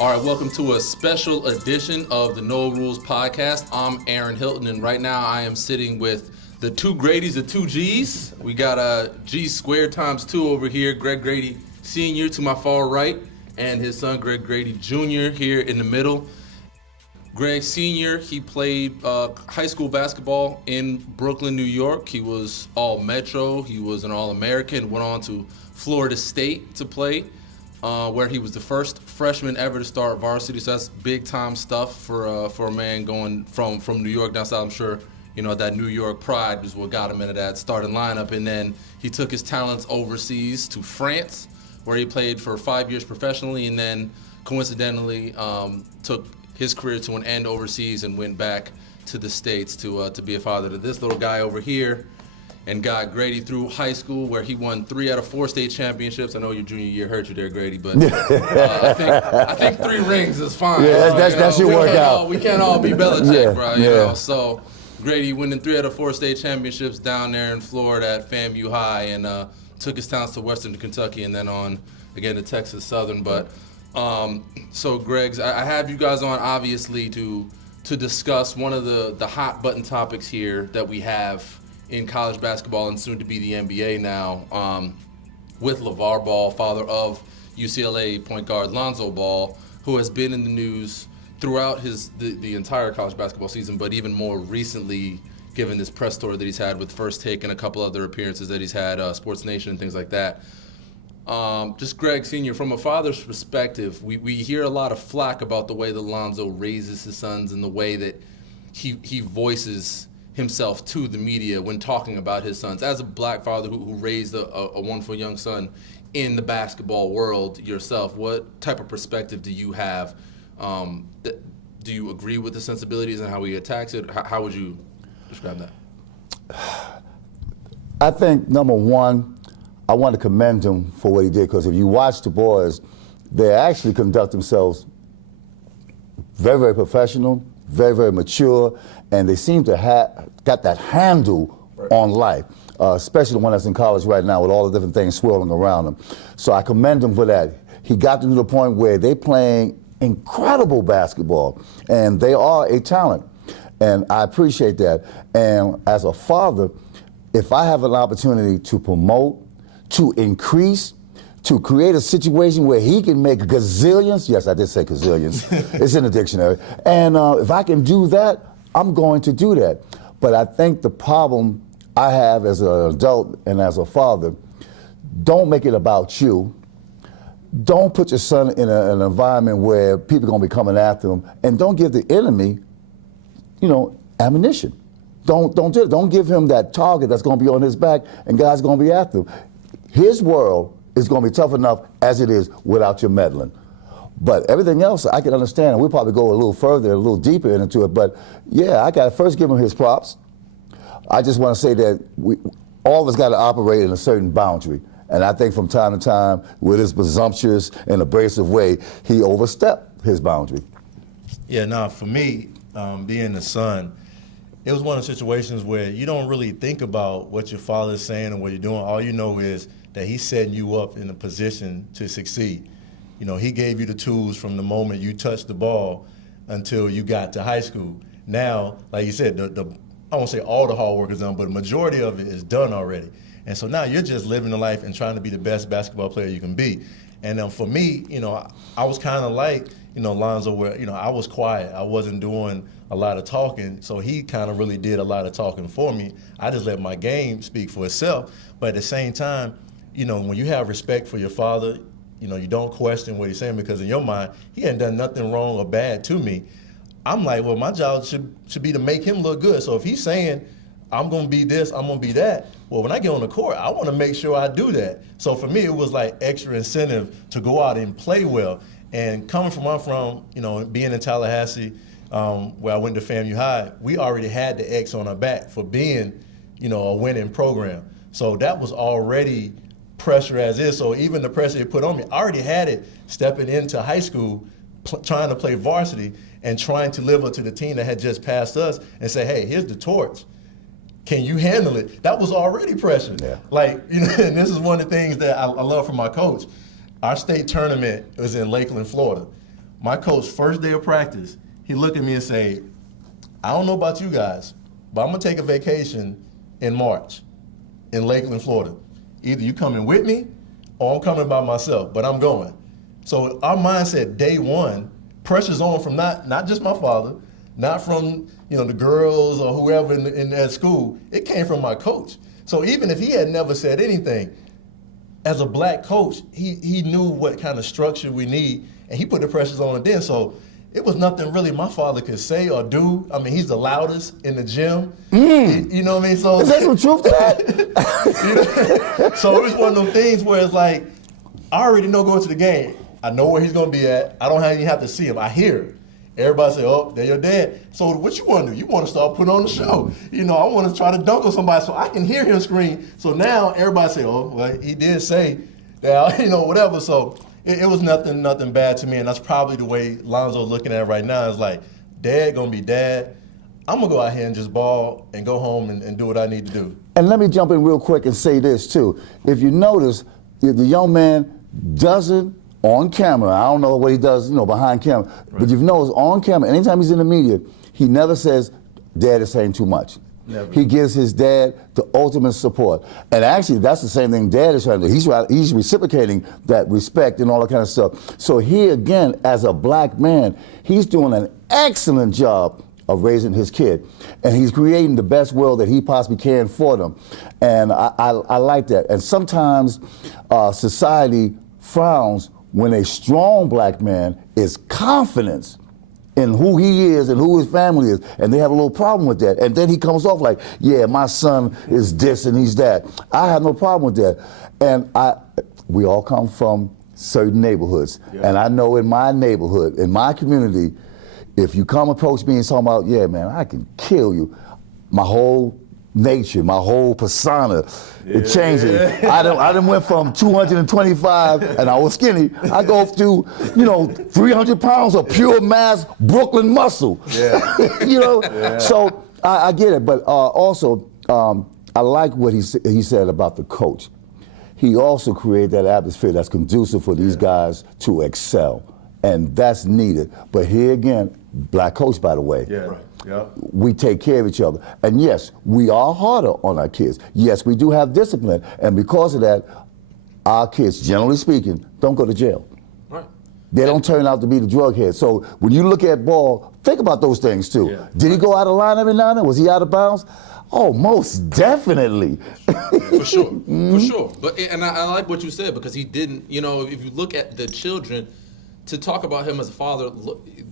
All right, welcome to a special edition of the No Rules podcast. I'm Aaron Hilton, and right now I am sitting with the two Gradys, the two G's. We got a G squared times 2 over here, Greg Grady Sr. to my far right, and his son Greg Grady Jr. here in the middle. Greg Sr., he played high school basketball in Brooklyn, New York. He was All-Metro. He was an All-American, went on to Florida State to play, where he was the first freshman ever to start varsity. So that's big-time stuff for a man going from New York down south. I'm sure, you know, that New York pride was what got him into that starting lineup. And then he took his talents overseas to France, where he played for 5 years professionally, and then coincidentally took his career to an end overseas and went back to the States to be a father to this little guy over here, and got Grady through high school, where he won 3 out of 4 state championships. I know your junior year hurt you there, Grady, but I think 3 rings is fine. Yeah, that should work out. We can't all be Belichick, Yeah, bro. You know, so Grady winning 3 out of 4 state championships down there in Florida at FAMU High, and took his talents to Western Kentucky and then on again to Texas Southern. But so Greg's, I have you guys on obviously to discuss one of the hot button topics here that we have in college basketball and soon to be the NBA now, with Lavar Ball, father of UCLA point guard Lonzo Ball, who has been in the news throughout the entire college basketball season, but even more recently, given this press tour that he's had with First Take and a couple other appearances that he's had, Sports Nation and things like that. Just Greg Sr., from a father's perspective, we hear a lot of flack about the way that Lonzo raises his sons and the way that he voices himself to the media when talking about his sons. As a black father who raised a wonderful young son in the basketball world yourself, what type of perspective do you have? Do you agree with the sensibilities and how he attacks it? How would you describe that? I think, number one, I want to commend him for what he did, because if you watch the boys, they actually conduct themselves very, very professional, very, very mature, and they seem to have got that handle on life, especially the one that's in college right now with all the different things swirling around them. So I commend him for that. He got them to the point where they're playing incredible basketball, and they are a talent, and I appreciate that. And as a father, if I have an opportunity to promote, to increase, to create a situation where he can make gazillions, yes, I did say gazillions, it's in the dictionary, and if I can do that, I'm going to do that. But I think the problem I have as an adult and as a father, don't make it about you. Don't put your son in an environment where people are going to be coming after him, and don't give the enemy, ammunition. Don't do it. Don't give him that target that's going to be on his back and guys are going to be after him. His world is going to be tough enough as it is without your meddling. But everything else I can understand, and we'll probably go a little further, a little deeper into it. But yeah, I got to first give him his props. I just want to say that all of us got to operate in a certain boundary. And I think from time to time, with his presumptuous and abrasive way, he overstepped his boundary. Yeah, no, for me, being the son, it was one of the situations where you don't really think about what your father's saying and what you're doing. All you know is that he's setting you up in a position to succeed. You know, he gave you the tools from the moment you touched the ball until you got to high school. Now, like you said, I won't say all the hard work is done, but the majority of it is done already. And so now you're just living the life and trying to be the best basketball player you can be. And for me, I was kind of like, Lonzo, where, I was quiet. I wasn't doing a lot of talking, so he kind of really did a lot of talking for me. I just let my game speak for itself. But at the same time, when you have respect for your father, you don't question what he's saying, because in your mind, he hadn't done nothing wrong or bad to me. I'm like, well, my job should be to make him look good. So if he's saying, I'm going to be this, I'm going to be that, well, when I get on the court, I want to make sure I do that. So for me, it was like extra incentive to go out and play well. And coming from where I'm from, being in Tallahassee, where I went to FAMU High, we already had the X on our back for being, a winning program. So that was already pressure as is. So even the pressure it put on me, I already had it stepping into high school, trying to play varsity and trying to live up to the team that had just passed us and say, hey, here's the torch. Can you handle it? That was already pressure. Yeah. And this is one of the things that I love from my coach. Our state tournament was in Lakeland, Florida. My coach, first day of practice, he looked at me and said, I don't know about you guys, but I'm going to take a vacation in March in Lakeland, Florida. Either you coming with me or I'm coming by myself, but I'm going. So our mindset, day one, pressure's on from not just my father, not from the girls or whoever in that school. It came from my coach. So even if he had never said anything, as a black coach, he knew what kind of structure we need, and he put the pressures on it then. So it was nothing really my father could say or do. I mean, he's the loudest in the gym. You know what I mean? So Is there some truth to that? So it was one of them things where it's like, I already know going to the game. I know where he's going to be at. I don't even have to see him. I hear him. Everybody say, oh, there your dad. So what you want to do? You want to start putting on the show. I want to try to dunk on somebody so I can hear him scream. So now everybody say, oh, well, he did say that, whatever. So it was nothing bad to me. And that's probably the way Lonzo's looking at it right now. It's like, dad going to be dad. I'm going to go out here and just ball and go home and do what I need to do. And let me jump in real quick and say this, too. If you notice, the young man doesn't, on camera, I don't know what he does, behind camera, right. But you've noticed on camera, anytime he's in the media, he never says, Dad is saying too much. Never. He gives his dad the ultimate support. And actually, that's the same thing Dad is trying to do. He's reciprocating that respect and all that kind of stuff. So he, again, as a black man, he's doing an excellent job of raising his kid. And he's creating the best world that he possibly can for them. And I like that. And sometimes society frowns when a strong black man is confident in who he is and who his family is, and they have a little problem with that. And then he comes off like, yeah, my son is this and he's that. I have no problem with that. And we all come from certain neighborhoods. Yeah. And I know in my neighborhood, in my community, if you come approach me and talk about, yeah, man, I can kill you, my whole nature, my whole persona, it changes. I done went from 225 and I was skinny. I go to 300 pounds of pure mass Brooklyn muscle. Yeah. So I get it, but also I like what he said about the coach. He also created that atmosphere that's conducive for these guys to excel, and that's needed. But here again, black coach, by the way. Yeah. Right. Yep. We take care of each other. And yes, we are harder on our kids. Yes, we do have discipline. And because of that, our kids, generally speaking, don't go to jail. Right. They don't turn out to be the drug head. So when you look at Ball, think about those things too. Yeah. Did he go out of line every now and then? Was he out of bounds? Oh, most definitely. For sure. For sure. But and I like what you said, because he didn't, if you look at the children, to talk about him as a father,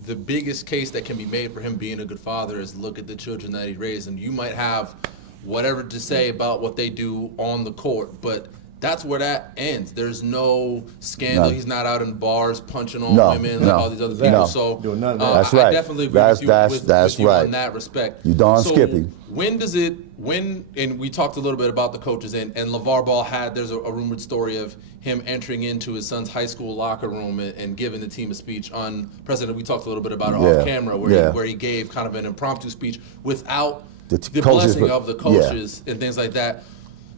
the biggest case that can be made for him being a good father is look at the children that he raised. And you might have whatever to say about what they do on the court, but that's where that ends. There's no scandal. No. He's not out in bars punching on women like all these other people. No. So that's right. I definitely agree with you, with you in that respect. You darn Skippy. And we talked a little bit about the coaches, and LeVar Ball there's a rumored story of him entering into his son's high school locker room and giving the team a speech unprecedented. We talked a little bit about it off camera, where he gave kind of an impromptu speech without the blessing of the coaches and things like that.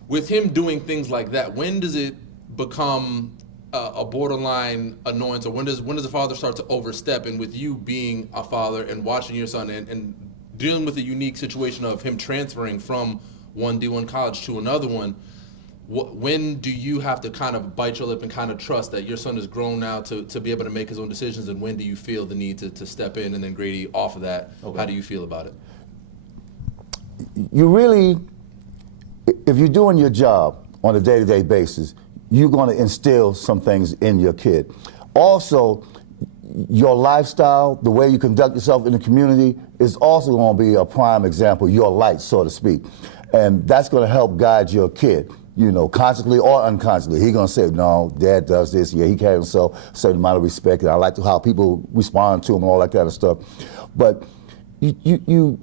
With him doing things like that, when does it become a borderline annoyance, or when does the father start to overstep? And with you being a father and watching your son and dealing with the unique situation of him transferring from one D1 college to another one, when do you have to kind of bite your lip and kind of trust that your son is grown now to be able to make his own decisions, and when do you feel the need to step in? And then Grady, off of that, how do you feel about it? You really, if you're doing your job on a day-to-day basis, you're going to instill some things in your kid. Also, your lifestyle, the way you conduct yourself in the community is also going to be a prime example, your light, so to speak. And that's going to help guide your kid, consciously or unconsciously. He's going to say, no, Dad does this. Yeah, he carries himself a certain amount of respect, and I like how people respond to him and all that kind of stuff. But you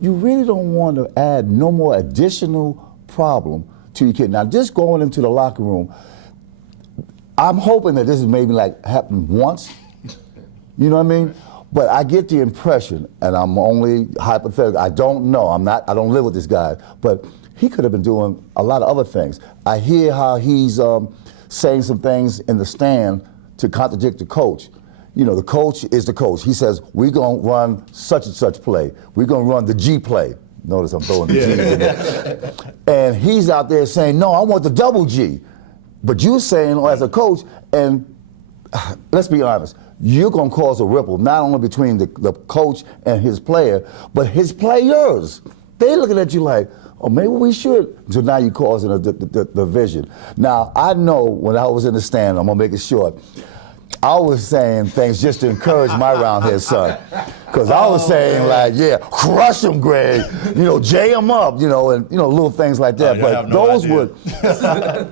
really don't want to add no more additional problem to your kid. Now, just going into the locker room, I'm hoping that this is maybe happened once, you know what I mean? But I get the impression, and I'm only hypothetical, I don't know, I don't live with this guy, but he could have been doing a lot of other things. I hear how he's saying some things in the stand to contradict the coach. the coach is the coach. He says, we're going to run such and such play. We're going to run the G play. Notice I'm throwing the G's in there. And he's out there saying, no, I want the double G. But you're saying, as a coach, and let's be honest, you're going to cause a ripple, not only between the coach and his player, but his players. They're looking at you like, oh, maybe we should. So now you're causing a division. Now, I know when I was in the stand, I'm going to make it short, I was saying things just to encourage my round-head son. Because I was saying, crush him, Greg. Jay him up, and, little things like that. But those were...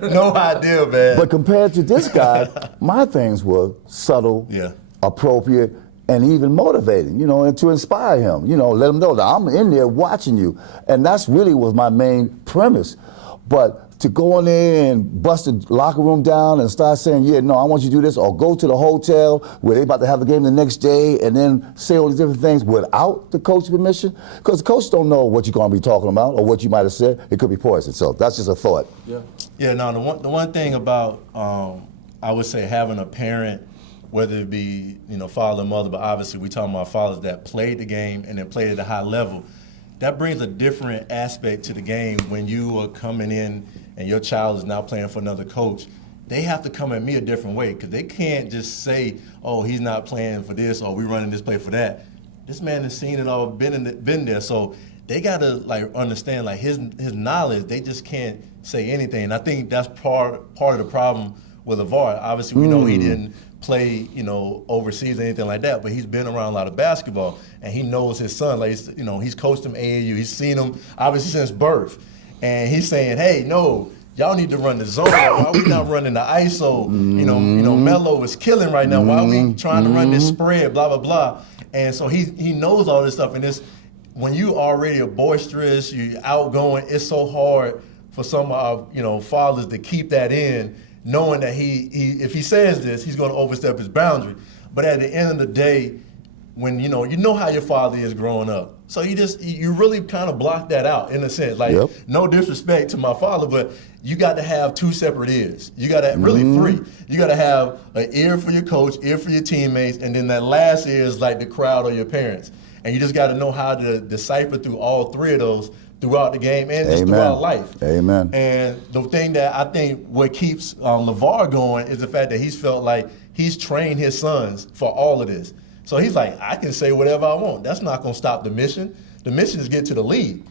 No idea, man. But compared to this guy, my things were subtle, appropriate, and even motivating, and to inspire him, let him know that I'm in there watching you. And that's really was my main premise. But to go in there and bust the locker room down and start saying, I want you to do this, or go to the hotel where they're about to have the game the next day and then say all these different things without the coach's permission, because the coach don't know what you're going to be talking about or what you might have said. It could be poison. So that's just a thought. The one thing about, I would say, having a parent, whether it be, father or mother, but obviously we talking about fathers that played the game and then played at a high level, that brings a different aspect to the game when you are coming in and your child is now playing for another coach. They have to come at me a different way, because they can't just say, oh, he's not playing for this, or we running this play for that. This man has seen it all, been there. So they got to understand his knowledge. They just can't say anything. And I think that's part of the problem with Lavar. Obviously, we know he didn't play, overseas or anything like that, but he's been around a lot of basketball, and he knows his son. He's coached him AAU. He's seen him obviously since birth, and he's saying, hey, no, y'all need to run the zone. Why are we not running the ISO? Melo is killing right now. Why are we trying to run this spread? Blah blah blah. And so he knows all this stuff, and when you already are boisterous, you're outgoing, it's so hard for some of our fathers to keep that in, knowing that he if he says this, he's going to overstep his boundary. But at the end of the day, when you know how your father is growing up, so you really kind of block that out in a sense. No disrespect to my father, but you got to have two separate ears. You got to really three. You got to have an ear for your coach, ear for your teammates, and then that last ear is like the crowd or your parents. And you just got to know how to decipher through all three of those throughout the game and just throughout life. Amen. And the thing that I think what keeps Lavar going is the fact that he's felt like he's trained his sons for all of this. So he's like, I can say whatever I want. That's not going to stop the mission. The mission is get to the league.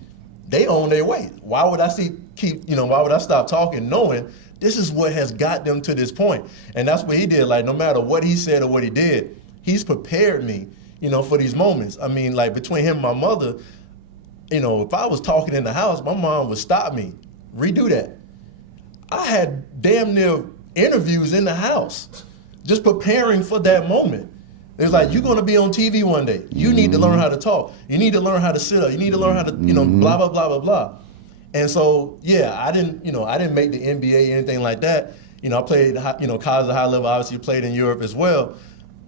They own their way. Why would I why would I stop talking knowing this is what has got them to this point? And that's what he did. No matter what he said or what he did, he's prepared me, for these moments. I mean, between him and my mother, if I was talking in the house, my mom would stop me, redo that. I had damn near interviews in the house, just preparing for that moment. It's like, you're going to be on TV one day. You need to learn how to talk. You need to learn how to sit up. You need to learn how to, blah, blah, blah, blah, blah. And so, I didn't make the NBA or anything like that. I played, college at high level, obviously played in Europe as well.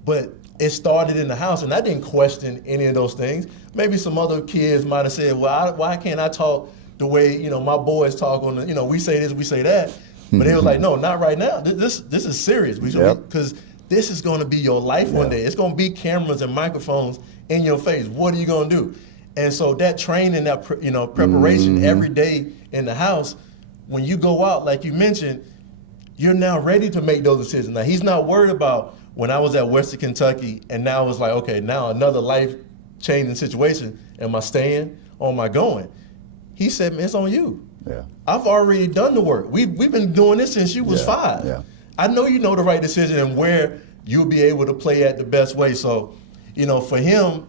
But it started in the house, and I didn't question any of those things. Maybe some other kids might have said, well, why can't I talk the way, my boys talk on the, we say this, we say that. But they was like, no, not right now. This is serious. Because this is going to be your life one day. It's going to be cameras and microphones in your face. What are you going to do? And so that training, that preparation every day in the house, when you go out, like you mentioned, you're now ready to make those decisions. Now, he's not worried about when I was at Western Kentucky and now it's like, okay, now another life-changing situation. Am I staying or am I going? He said, man, it's on you. Yeah. I've already done the work. We've been doing this since you was 5. Yeah. I know you know the right decision and where you'll be able to play at the best way. So, for him,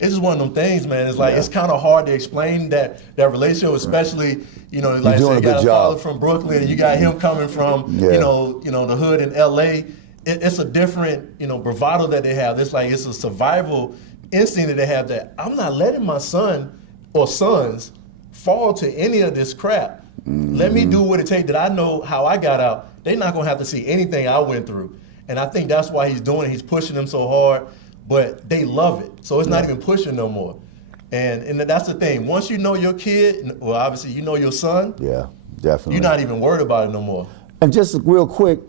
it's just one of them things, man. It's like it's kind of hard to explain that relationship, especially, like say you got a father from Brooklyn and you got him coming from, the hood in LA. It's a different, bravado that they have. It's a survival instinct that they have that I'm not letting my son or sons fall to any of this crap. Let me do what it takes that I know how I got out. They're not going to have to see anything I went through. And I think that's why he's doing it. He's pushing them so hard, but they love it. So it's not even pushing no more. And that's the thing. Once you know your kid, well, obviously you know your son. Yeah, definitely. You're not even worried about it no more. And just real quick,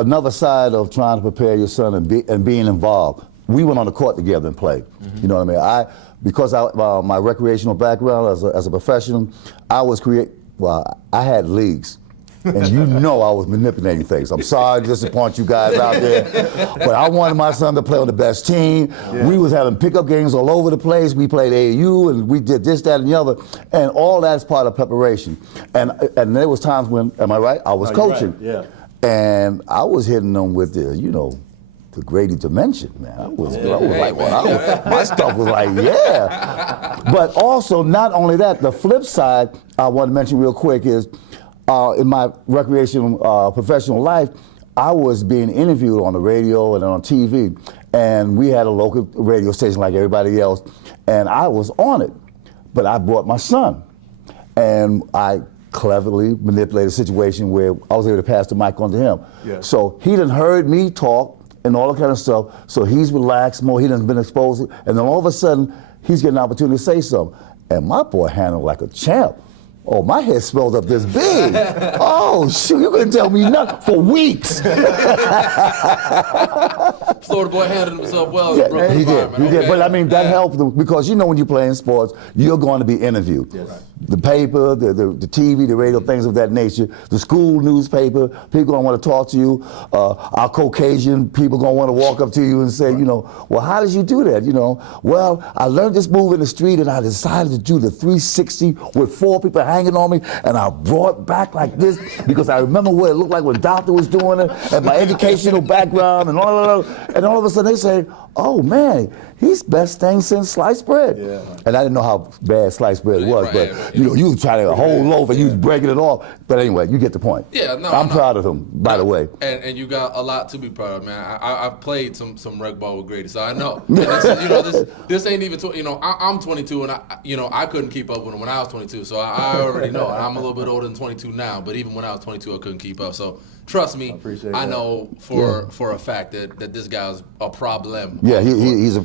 another side of trying to prepare your son and being involved. We went on the court together and played. You know what I mean? Because my recreational background as a professional, I had leagues. And you know I was manipulating things. I'm sorry to disappoint you guys out there, but I wanted my son to play on the best team. Yeah. We was having pickup games all over the place. We played AAU and we did this, that, and the other. And all that's part of preparation. And there was times when, am I right? I was coaching. Right. Yeah. And I was hitting them with the Grady dimension, man. I was like, well, my stuff was like, yeah. But also, not only that, the flip side I want to mention real quick is, in my recreational professional life, I was being interviewed on the radio and on TV, and we had a local radio station like everybody else, and I was on it, but I brought my son, and I cleverly manipulated a situation where I was able to pass the mic on to him. Yeah. So he done heard me talk and all that kind of stuff, so he's relaxed more, he done been exposed, and then all of a sudden, he's getting an opportunity to say something, and my boy handled like a champ. Oh, my head swelled up this big. Oh, shoot, you couldn't tell me nothing for weeks. Florida boy handled himself well. Yeah, he did. But I mean, that helped them because when you play in sports, you're going to be interviewed. Yes. Right. The paper, the TV, the radio, things of that nature, the school newspaper, people gonna want to talk to you. Our Caucasian people gonna want to walk up to you and say, well, how did you do that? Well, I learned this move in the street and I decided to do the 360 with 4 people hanging on me, and I brought back like this because I remember what it looked like when Doctor was doing it, and my educational background, and all of a sudden they say, oh man, he's best thing since sliced bread. Yeah. And I didn't know how bad sliced bread was, but you was trying to a whole loaf and you was breaking it off. But anyway, you get the point. Yeah, no, I'm proud of him, by the way. And you got a lot to be proud of, man. I've played some rec ball with Grady, so I know. This ain't even I'm 22 and I couldn't keep up with him when I was 22, so I already know. I'm a little bit older than 22 now, but even when I was 22, I couldn't keep up. So trust me, I know for a fact that this guy's a problem. Yeah, he's a